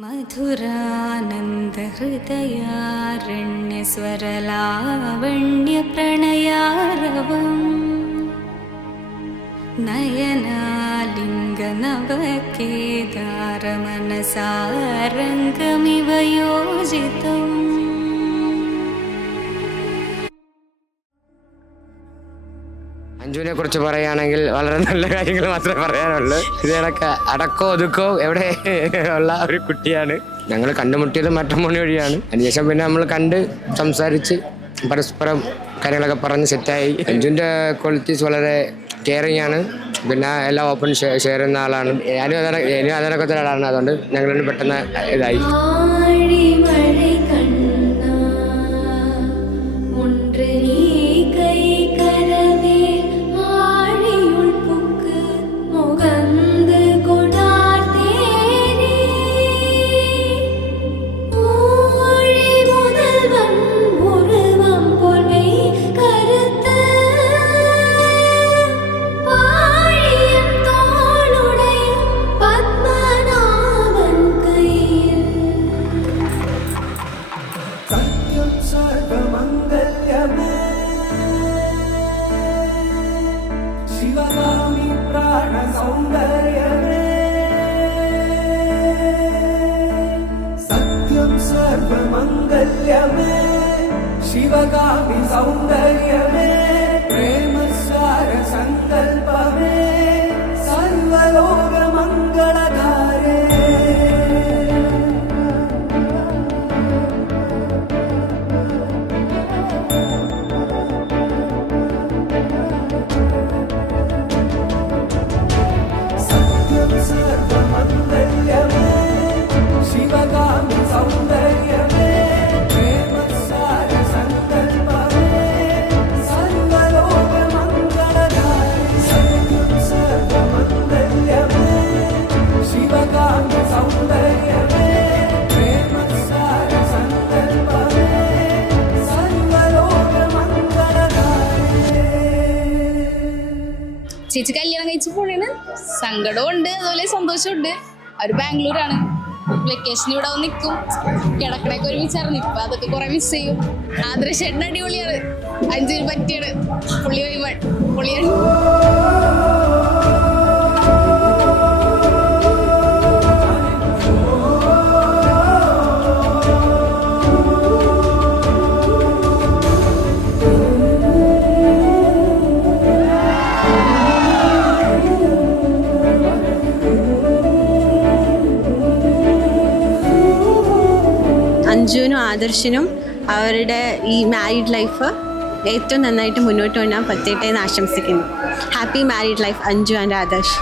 മധുരാനന്ദഹൃദയാരണ്യസ്വരലാവണ്യപ്രണയാരവം നയനാലിംഗനവകേദാരമനസാരംഗമിവ യോജിതം. അഞ്ജുവിനെ കുറിച്ച് പറയുകയാണെങ്കിൽ വളരെ നല്ല കാര്യങ്ങൾ മാത്രമേ പറയാനുള്ളൂ. ഇതിനൊക്കെ അടക്കോ ഒതുക്കോ എവിടെ ഉള്ള ഒരു കുട്ടിയാണ്. ഞങ്ങൾ കണ്ടുമുട്ടിയത് മാട്രിമോണി വഴിയാണ്. അതിനുശേഷം പിന്നെ നമ്മൾ കണ്ട് സംസാരിച്ച് പരസ്പരം കാര്യങ്ങളൊക്കെ പറഞ്ഞ് സെറ്റായി. അഞ്ജുവിൻ്റെ ക്വാളിറ്റീസ് വളരെ കെയറിങ് ആണ്. പിന്നെ എല്ലാം ഓപ്പൺ ഷെയർ ചെയ്യുന്ന ആളാണ്. ഞാനും അതിനൊക്കെ ഒരാളാണ്. അതുകൊണ്ട് ഞങ്ങൾ പെട്ടെന്ന് ഇതായി. शिवगामी प्राण सौंदर्यमे सत्यं सर्वमंगल्यमे शिवगामी सौंदर्यमे प्रेम सार संकल्पमे सर्वलोक मंगलधारे ചേച്ചി കല്യാണം കഴിച്ച് പോണേന് സങ്കടമുണ്ട്, അതുപോലെ സന്തോഷമുണ്ട്. അവര് ബാംഗ്ലൂരാണ്, വെക്കേഷൻ ഇവിടെ വന്ന് നിൽക്കും, കിടക്കണൊക്കെ ഒരുമിച്ചായിരുന്നു. ഇപ്പൊ അതൊക്കെ കുറെ മിസ് ചെയ്യും. ആദർശേട്ടൻ അടിപൊളിയാണ്, അഞ്ചിന് പറ്റിയാണ്, പൊളിയാണ്. അഞ്ജുവിനും ആദർശിനും അവരുടെ ഈ മാരീഡ് ലൈഫ് ഏറ്റവും നന്നായിട്ട് മുന്നോട്ട് കൊണ്ടുപോകാൻ പറ്റട്ടെ എന്ന് ആശംസിക്കുന്നു. Happy married life Anju and Adarsh.